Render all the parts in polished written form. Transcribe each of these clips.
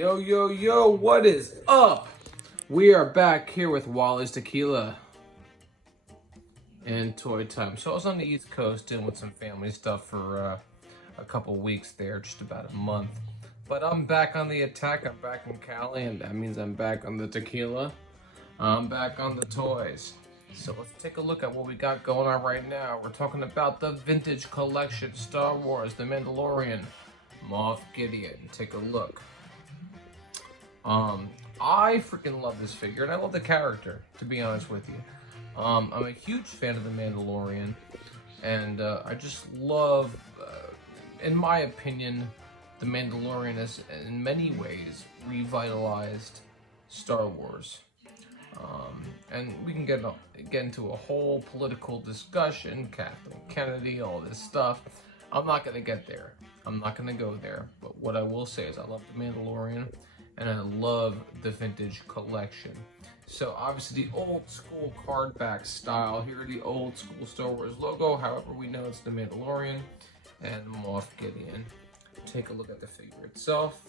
Yo, yo, yo, what is up? We are back here with Wally's Tequila and Toy Time. So I was on the East Coast dealing with some family stuff for a couple weeks there, just about a month. But I'm back on the attack. I'm back in Cali, and that means I'm back on the tequila. I'm back on the toys. So let's take a look at what we got going on right now. We're talking about the Vintage Collection Star Wars, The Mandalorian, MOFF Gideon. Take a look. I freaking love this figure, and I love the character, to be honest with you. I'm a huge fan of The Mandalorian, and I just love, in my opinion, The Mandalorian has, in many ways, revitalized Star Wars. And we can get into a whole political discussion, Kathleen Kennedy, all this stuff. I'm not going to get there. I'm not going to go there. But what I will say is I love The Mandalorian, and I love the Vintage Collection. So obviously the old school card back style. Here the old school Star Wars logo. However, we know it's The Mandalorian and MOFF Gideon. Take a look at the figure itself.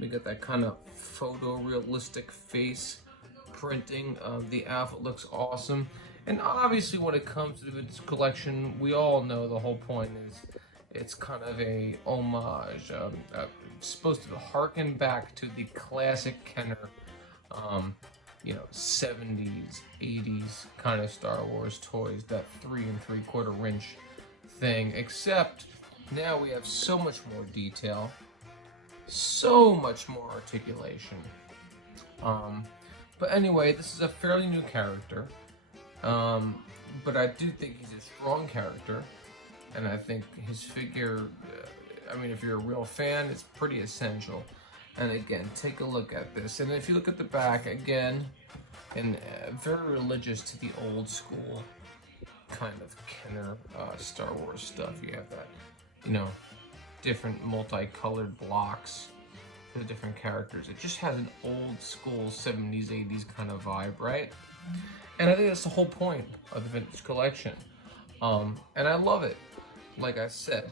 We got that kind of photorealistic face printing of the outfit. Looks awesome. And obviously when it comes to the Vintage Collection, we all know the whole point is it's kind of a homage. It's supposed to harken back to the classic Kenner, 70s, 80s kind of Star Wars toys, that 3 3/4 inch thing, except now we have so much more detail, so much more articulation. But anyway, this is a fairly new character, but I do think he's a strong character, and I think his figure, if you're a real fan, it's pretty essential. And again, take a look at this, and if you look at the back, again, and very religious to the old school kind of Kenner Star Wars stuff. You have that, different multicolored blocks for the different characters. It just has an old school 70s, 80s kind of vibe, right? And I think that's the whole point of the Vintage Collection. And I love it. Like I said,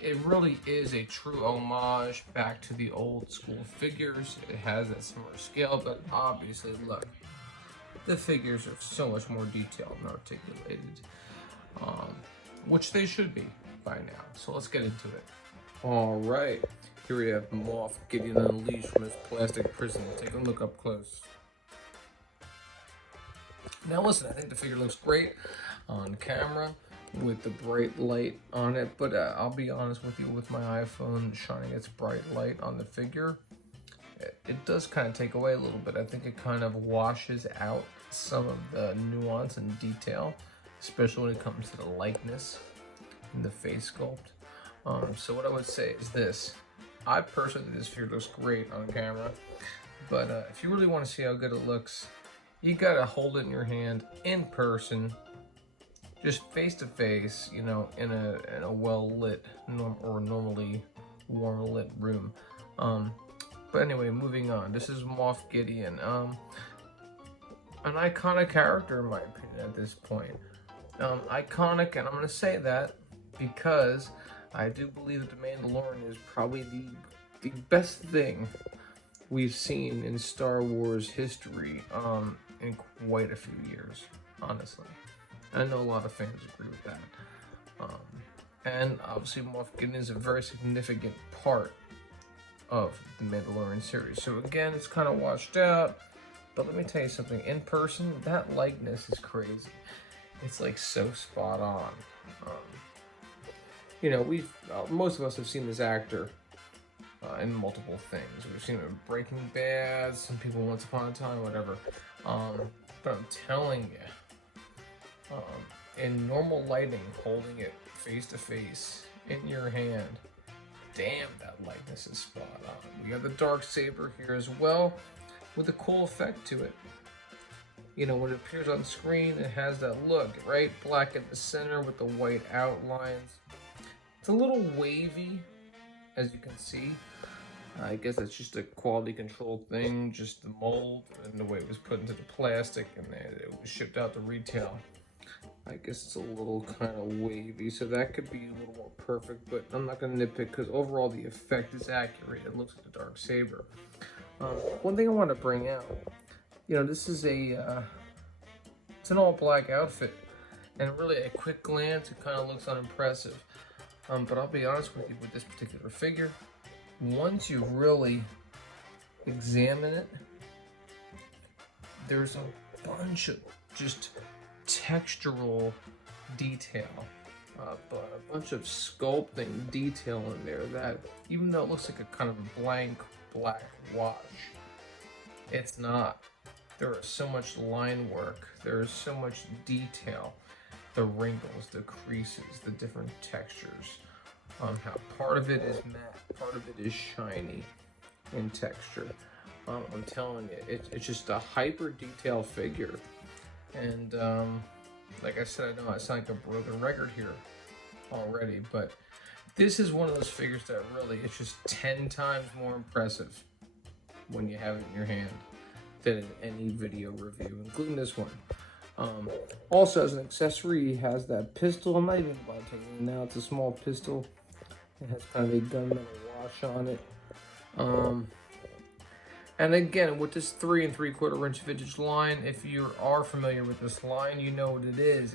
it really is a true homage back to the old school figures. It has that similar scale, but obviously, look, the figures are so much more detailed and articulated, which they should be by now. So let's get into it. All right, here we have MOFF Gideon unleashed from his plastic prison. Take a look up close. Now listen, I think the figure looks great on camera with the bright light on it, but I'll be honest with you, with my iPhone shining its bright light on the figure, it does kind of take away a little bit. I think it kind of washes out some of the nuance and detail, especially when it comes to the likeness and the face sculpt. So what I would say is this. I personally think this figure looks great on camera, but if you really want to see how good it looks, you gotta hold it in your hand in person, just face to face, in a well lit or normally warm lit room. But anyway, moving on. This is MOFF Gideon, an iconic character in my opinion at this point. Iconic, and I'm gonna say that because I do believe that The Mandalorian is probably the best thing we've seen in Star Wars history in quite a few years, honestly. I know a lot of fans agree with that. And obviously MOFF Gideon is a very significant part of the Mandalorian series. So again, it's kind of washed out, but let me tell you something. In person, that likeness is crazy. It's like so spot on. Most of us have seen this actor in multiple things. We've seen him in Breaking Bad, some people Once Upon a Time, whatever. But I'm telling you, in normal lighting, holding it face to face in your hand, damn, that likeness is spot on. We got the dark saber here as well, with a cool effect to it. When it appears on screen, it has that look, right? Black in the center with the white outlines. It's a little wavy, as you can see. I guess that's just a quality control thing, just the mold and the way it was put into the plastic and it was shipped out to retail. I guess it's a little kind of wavy, so that could be a little more perfect, but I'm not going to nitpick because overall the effect is accurate. It looks like a dark saber. One thing I want to bring out, you know, this is it's an all black outfit, and really at a quick glance it kind of looks unimpressive. But I'll be honest with you, with this particular figure, once you really examine it, there's a bunch of just textural detail, but a bunch of sculpting detail in there that, even though it looks like a kind of a blank black wash, it's not. There is so much line work, there is so much detail, the wrinkles, the creases, the different textures, how part of it is matte, part of it is shiny in texture. I'm telling you, it's just a hyper detailed figure. And like I said, I know I sound like a broken record here already, but this is one of those figures that really, it's just 10 times more impressive when you have it in your hand than in any video review, including this one. Also, as an accessory, it has that pistol. I'm not even about to take it now. It's a small pistol. It has kind of a gunmetal wash on it. And again, with this 3 3/4 inch vintage line, if you are familiar with this line, you know what it is.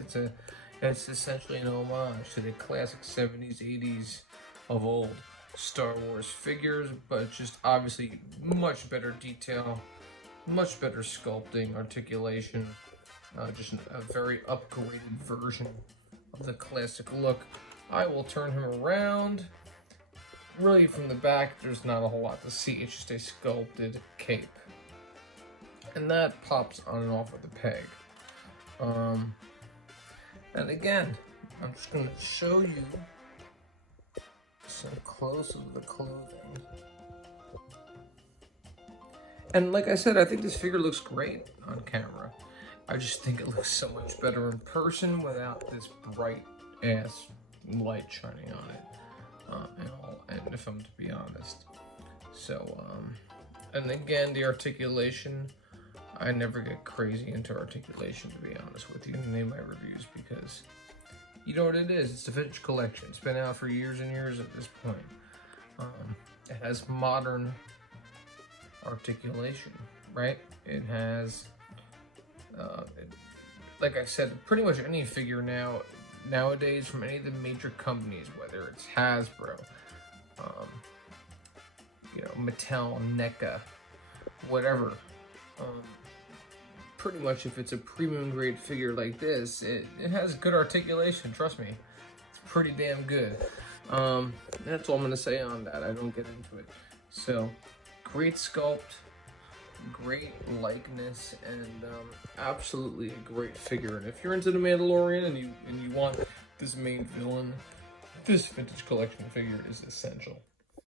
It's essentially an homage to the classic 70s, 80s of old Star Wars figures, but just obviously much better detail, much better sculpting, articulation, just a very upgraded version of the classic look. I will turn him around. Really, from the back, there's not a whole lot to see. It's just a sculpted cape. And that pops on and off with the peg. And again, I'm just going to show you some close of the clothing. And like I said, I think this figure looks great on camera. I just think it looks so much better in person without this bright ass light shining on it. And if I'm to be honest. So, and again, the articulation, I never get crazy into articulation, to be honest with you, in any of my reviews, because you know what it is. It's the Vintage Collection. It's been out for years and years at this point. It has modern articulation, right? It has, like I said, pretty much any figure nowadays from any of the major companies, whether it's Hasbro, you know, Mattel, NECA, whatever. Pretty much, if it's a premium grade figure like this, it has good articulation. Trust me, it's pretty damn good. That's all I'm gonna say on that. I don't get into it. So, great sculpt, great likeness, and absolutely a great figure. And if you're into the Mandalorian and you want this main villain, this Vintage Collection figure is essential.